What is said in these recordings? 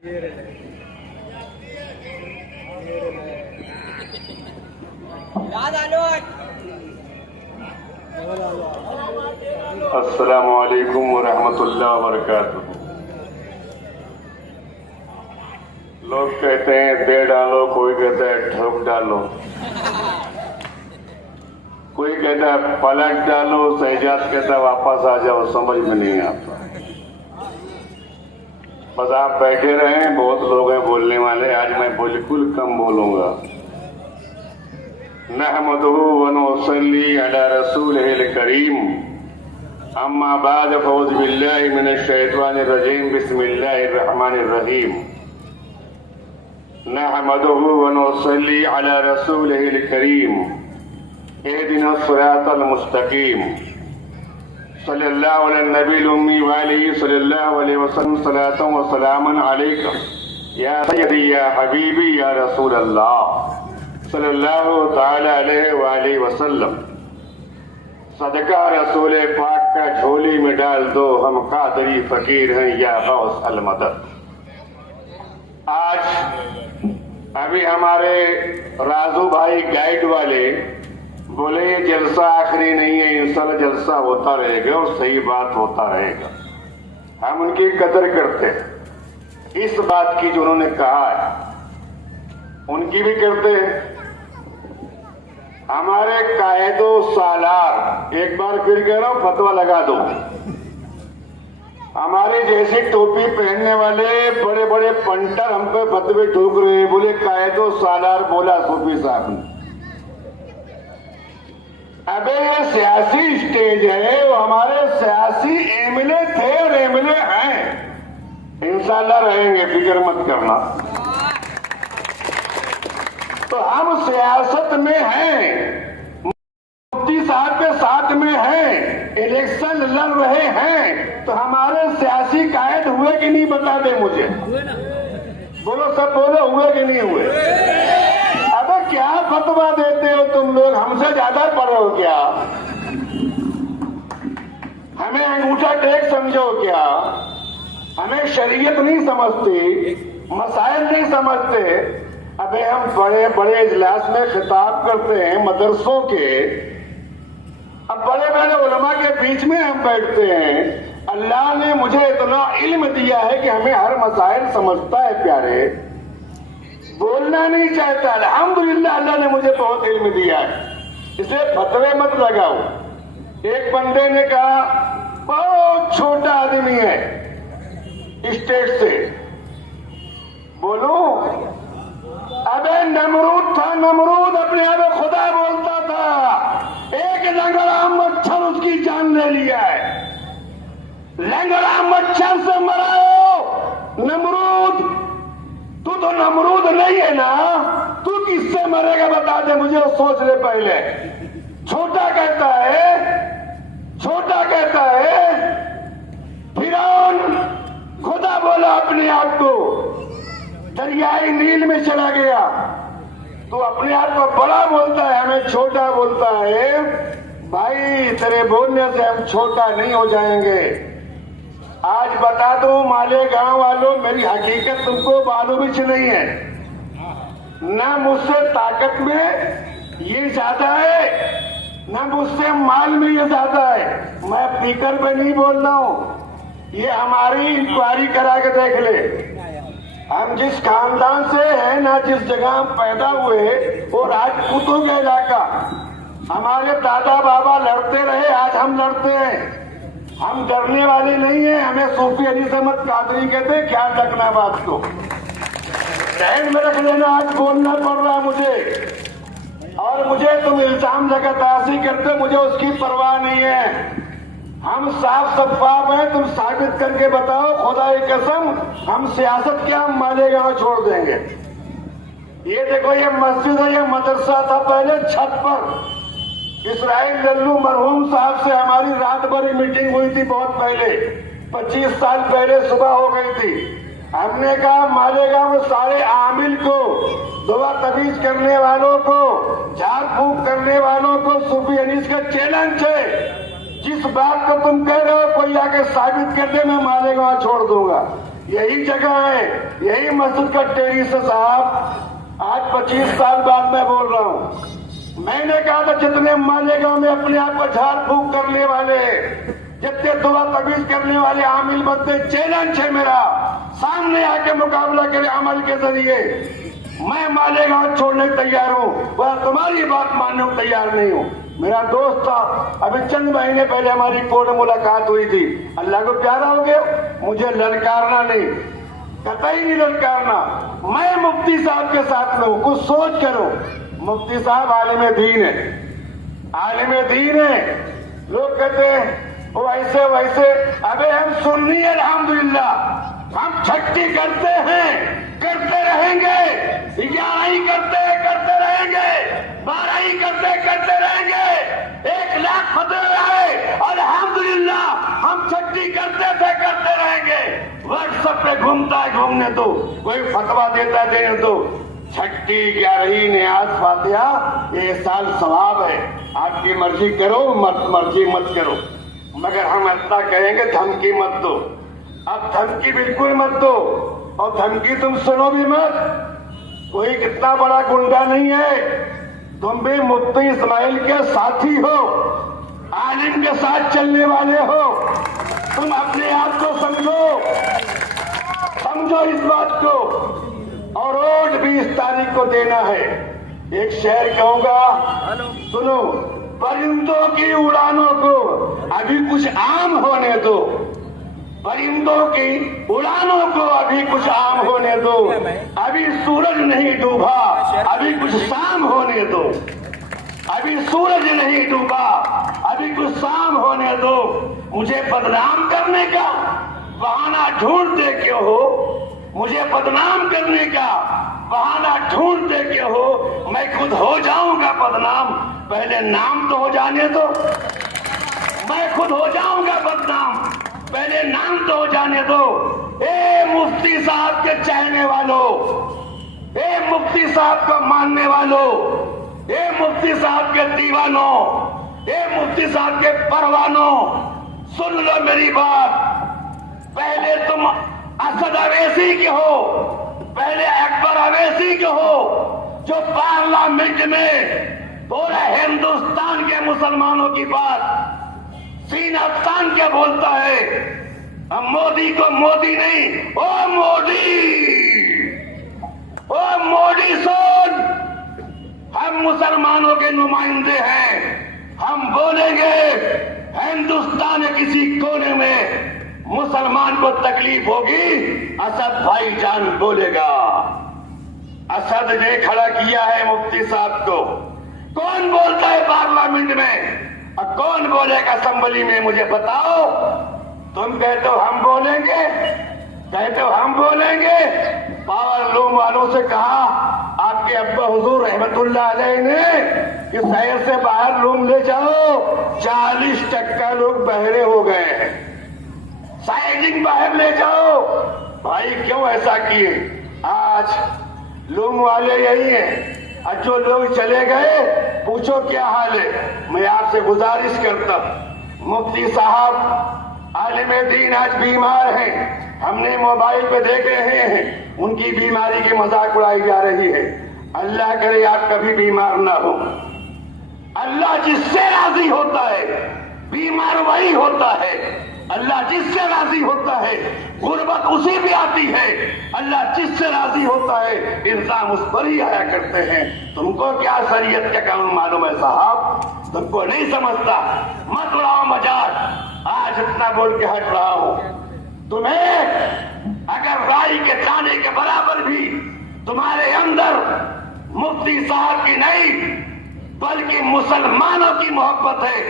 अस्सलामु अलैकुम वरहमतुल्लाह वबरकातुहू। लोग कहते हैं दे डालो, कोई कहता है ठोक डालो, कोई कहता है पलट डालो, शहजाद कहता है वापस आ जाओ। समझ में नहीं आता। बस आप बैठे रहें, बहुत लोग हैं बोलने वाले। आज मैं बिल्कुल कम बोलूंगा। नहमदुहु व नुसल्ली अला रसूलिहिल करीम, अम्मा बाद फौज़ बिल्लाहि मिनश शैतानिर रजीम, बिस्मिल्लाहिर रहमानिर रहीम। नहमदुहु व नुसल्ली अला रसूलिहिल करीम, इहदिनस सिरातल मुस्तकीम, सल्लल्लाहु अला नबील उम्मी व आलिहि सल्लल्लाहु अलैहि वसल्लम, सलातन व सलामन अलैका या सय्यदी या हबीबी या रसूल अल्लाह सल्लल्लाहु ताला अलैहि व आलिहि वसल्लम। सदका रसूल पाक का झोली में डाल दो, हम कादरी फकीर हैं या गौस अल मदद। आज अभी हमारे राजू भाई गाइड वाले बोले ये जलसा आखिरी नहीं है, इंशाल्लाह जलसा होता रहेगा और सही बात होता रहेगा। हम उनकी कदर करते हैं। इस बात की जो उन्होंने कहा है उनकी भी करते हैं। हमारे कायदो सालार, एक बार फिर कह रहा हूं, फतवा लगा दो। हमारे जैसी टोपी पहनने वाले बड़े बड़े पंटर हम पे फतवे ठोक रहे हैं। बोले कायदो सालार बोला सूफी साहब ने। अबे ये सियासी स्टेज है, वो हमारे सियासी एमएलए थे और एमएलए हैं, इंशाल्लाह रहेंगे, फिक्र मत करना। तो हम सियासत में हैं, मुफ्ती साहब के साथ में हैं, इलेक्शन लड़ रहे हैं, तो हमारे सियासी कायद हुए कि नहीं बता दे मुझे। बोलो, सब बोलो, हुए कि नहीं हुए? अबे क्या फतवा देते हो तुम लोग? हमसे ज्यादा पढ़े हो क्या? हमें अंगूठा टेक समझो क्या? हमें शरीयत नहीं समझती, मसाइल नहीं समझते। अबे हम बड़े बड़े इजलास में खिताब करते हैं मदरसों के, अब बड़े बड़े उलमा के बीच में हम बैठते हैं। अल्लाह ने मुझे इतना इल्म दिया है कि हमें हर मसाइल समझता है प्यारे। बोलना नहीं चाहता, अल्हम्दुलिल्लाह अल्लाह ने मुझे बहुत इल्म दिया है, इसलिए फतवे मत लगाओ। एक बंदे ने कहा, बहुत छोटा आदमी है स्टेट से, बोलो। अबे नमरूद था, नमरूद अपने आप खुदा बोलता था, एक लंगड़ा मच्छर उसकी जान ले लिया है। लंगड़ा मच्छर से मराओ नमरूद। तू तो नमरूद नहीं है ना, तू किससे मरेगा बता दे मुझे, सोच ले पहले। छोटा कहता है, छोटा कहता है। फिरौन खुदा बोला अपने आप को, दरियाई नील में चला गया। तो अपने आप को बड़ा बोलता है, हमें छोटा बोलता है। भाई तेरे बोलने से हम छोटा नहीं हो जाएंगे। आज बता दो मालेगांव वालों, मेरी हकीकत तुमको मालूम ही नहीं है। ना मुझसे ताकत में ये ज्यादा है, ना मुझसे माल में ये ज्यादा है। मैं स्पीकर पे नहीं बोल रहा हूँ, ये हमारी इंक्वायरी करा के देख ले। हम जिस खानदान से हैं, ना जिस जगह हम पैदा हुए, वो राजपूतों का इलाका। हमारे दादा बाबा लड़ते रहे, आज हम लड़ते हैं। हम डरने वाले नहीं हैं। हमें सूफी अली अहमद कादरी कहते हैं, ख्याल रखना बात को, ध्यान में रख लेना। आज बोलना पड़ रहा है मुझे, और मुझे तुम इल्जाम लगाताशी करते, मुझे उसकी परवाह नहीं है। हम साफ शफाफ हैं, तुम साबित करके बताओ, खुदा की कसम हम सियासत क्या, हम मालेगांव छोड़ देंगे। ये देखो, ये मस्जिद है, ये मदरसा था पहले छत पर। इसराइल लल्लू मरहूम साहब से हमारी रात भर मीटिंग हुई थी, बहुत पहले, 25 साल पहले सुबह हो गई थी। हमने कहा मालेगांव में सारे आमिल को, दुआ तबीज करने वालों को, झाड़ फूक करने वालों को सूफी अनीस का चैलेंज है। जिस बात को तुम कह रहे हो कोई आके साबित कर दे, मैं मालेगांव छोड़ दूंगा। यही जगह है, यही मस्जिद का टेरिस है साहब। आज 25 साल बाद मैं बोल रहा हूँ। मैंने कहा था जितने मालेगांव में अपने आप को झाड़ फूक करने वाले, जितने दुआ तबीज करने वाले आमिल बनते, चैलेंज है मेरा, सामने आके मुकाबला करे अमल के जरिए। मैं मालेगांव छोड़ने तैयार हूँ, वह तुम्हारी बात मानने को तैयार नहीं हूँ। मेरा दोस्त था, अभी चंद महीने पहले हमारी कोर्ट में मुलाकात हुई थी। अल्लाह को प्यारा हो गया, मुझे ललकारना नहीं, कतई नहीं ललकारना। मैं मुफ्ती साहब के साथ में हूँ, कुछ सोच करो। मुफ्ती साहब आलिम दीन है, आलिम दीन है। लोग कहते हैं वो ऐसे वैसे, अबे हम सुन्नी अल्हम्दुलिल्लाह, हम छठी करते हैं, करते रहेंगे, 11 करते रहेंगे, 12 करते रहेंगे, 1 लाख फतवा आए और अल्हम्दुलिल्लाह हम छठी करते थे, करते रहेंगे। व्हाट्सएप पे घूमता है, घूमने दो, कोई फतवा देता है, देने दो। छठी 11 नियाज फातिहा ये साल सवाब है, आपकी मर्जी करो, मर्जी मत करो, मगर हम इतना कहेंगे धमकी मत दो। अब धमकी बिल्कुल मत दो, और धमकी तुम सुनो भी मत। कोई कितना बड़ा गुंडा नहीं है, तुम भी मुफ्ती इस्माइल के साथी हो, आलिम के साथ चलने वाले हो। तुम अपने आप को समझो, समझो इस बात को। और वोट 20 तारीख को देना है। एक शेर कहूंगा, सुनो। परिंदों की उड़ानों को अभी कुछ आम होने दो, परिंदों की उड़ानों को अभी कुछ आम होने दो। अभी सूरज नहीं डूबा, अभी कुछ शाम होने दो। अभी सूरज नहीं डूबा, अभी कुछ शाम होने दो। मुझे बदनाम करने का बहाना ढूंढते क्यों हो? मुझे बदनाम करने का बहाना ढूंढते क्यों हो? मैं खुद हो जाऊंगा बदनाम, पहले नाम तो हो जाने दो। मैं खुद हो जाऊंगा बदनाम, पहले नाम तो हो जाने दो। ए मुफ्ती साहब के चाहने वालों, ए मुफ्ती साहब को मानने वालों, ए मुफ्ती साहब के दीवानों, ए मुफ्ती साहब के परवानों, सुन लो मेरी बात। पहले तुम असद अवैसी के हो, पहले अकबर अवैसी के हो, जो पार्लियामेंट में पूरे हिंदुस्तान के मुसलमानों की बात सीना तान के बोलता है। हम मोदी को मोदी नहीं, ओ मोदी, ओ मोदी सुन, हम मुसलमानों के नुमाइंदे हैं। हम बोलेंगे हिंदुस्तान के किसी कोने में मुसलमान को तकलीफ होगी, असद भाईजान बोलेगा। असद ने खड़ा किया है मुफ्ती साहब को। कौन बोलता है पार्लियामेंट में और कौन बोलेगा असेंबली में? मुझे बताओ। तुम कहते हो हम बोलेंगे, कहते हो हम बोलेंगे। पावर लूम वालों से कहा, आपके अब्बा हुजूर रहमतुल्लाह अलैह ने कि शहर से बाहर लूम ले जाओ, 40% लोग बहरे हो गए हैं, साइडिंग बाहर ले जाओ। भाई क्यों ऐसा किए? आज लूम वाले यही हैं, और जो लोग चले गए पूछो क्या हाल है। मैं आपसे गुजारिश करता हूं, मुफ्ती साहब आलिम दीन आज बीमार हैं, हमने मोबाइल पे देख रहे हैं, उनकी बीमारी की मजाक उड़ाई जा रही है। अल्लाह करे आप कभी बीमार ना हो। अल्लाह जिससे राजी होता है, बीमार वही होता है। अल्लाह जिससे राजी होता है, गुर्बत उसी भी आती है। अल्लाह जिससे राजी होता है, इल्जाम उस पर ही आया करते हैं। तुमको क्या शरीयत का कानून मालूम है साहब? तुमको नहीं समझता, मत उड़ाओ मजाक। आज इतना बोल के हट रहा हूं। तुम्हें अगर राई के दाने के बराबर भी तुम्हारे अंदर मुफ्ती साहब की नहीं बल्कि मुसलमानों की मोहब्बत है,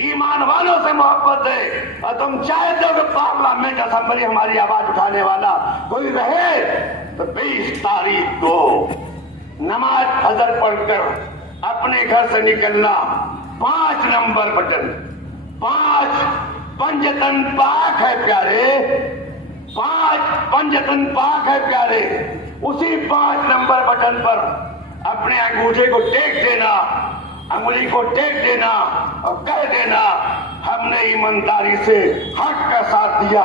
ईमान वालों से मोहब्बत है, और तुम चाहते हो कि पार्लियामेंट असेंबली हमारी आवाज उठाने वाला कोई रहे, तो 20 तारीख को नमाज फजर पढ़कर अपने घर से निकलना। 5 नंबर बटन, 5 पंजतन पाक है प्यारे, 5 पंजतन पाक है प्यारे। उसी 5 नंबर बटन पर अपने अंगूठे को टेक देना, अंगुली को टेक देना और कह देना हमने ईमानदारी से हक का साथ दिया,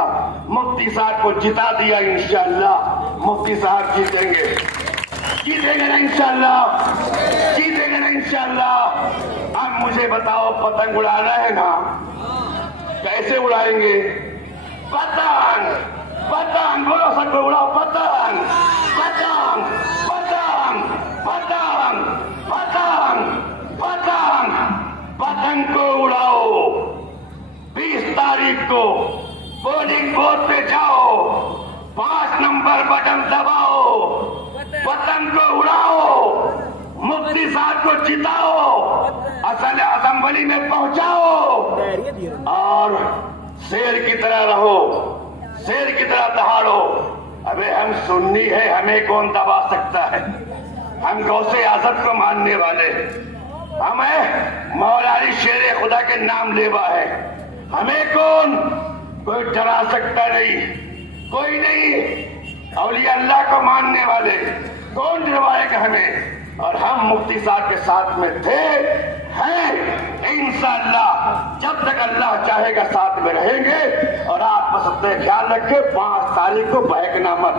मुफ्ती साहब को जिता दिया इंशाअल्लाह मुफ्ती साहब जीतेंगे ना इंशाअल्लाह, जीतेंगे ना इंशाअल्लाह। अब मुझे बताओ पतंग उड़ाना है ना, कैसे उड़ाएंगे? पतंग पतंग बोलो सबको उड़ाओ पतंग पतंग पतंग पतंग पतंग पतंग पतंग को उड़ाओ। 20 तारीख को पोलिंग बूथ पे जाओ, 5 नंबर बटन दबाओ, पतंग को उड़ाओ, मुफ्ती साहब को जिताओ, असल असेंबली में पहुंचाओ और शेर की तरह रहो, शेर की तरह दहाड़ो। अबे हम सुन्नी है, हमें कौन दबा सकता है? हम गौसे आजम को मानने वाले, हमें मौलाना शेर खुदा के नाम लेवा है, हमें कौन कोई डरा सकता नहीं, कोई नहीं। औलिया अल्लाह को मानने वाले कौन डरवाएगा हमें? और हम मुफ्ती साहब के साथ में थे, हैं इंशाअल्लाह। जब तक अल्लाह चाहेगा साथ में रहेंगे। और आप बस अपने ख्याल रखें, 5 तारीख को बहकना मत,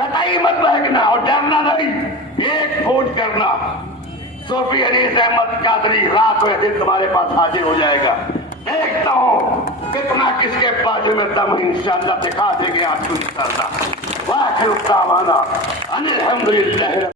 कतई मत बहकना और डरना नहीं, एक फौज करना। सूफी अनीस अहमद कादरी रात और दिन तुम्हारे पास हाजिर हो जाएगा। देखता हूँ कितना किसके बाजू में दम, इंशाअल्लाह दिखा देंगे आपको इंशाअल्लाह। वाह अल्हम्दुलिल्लाह।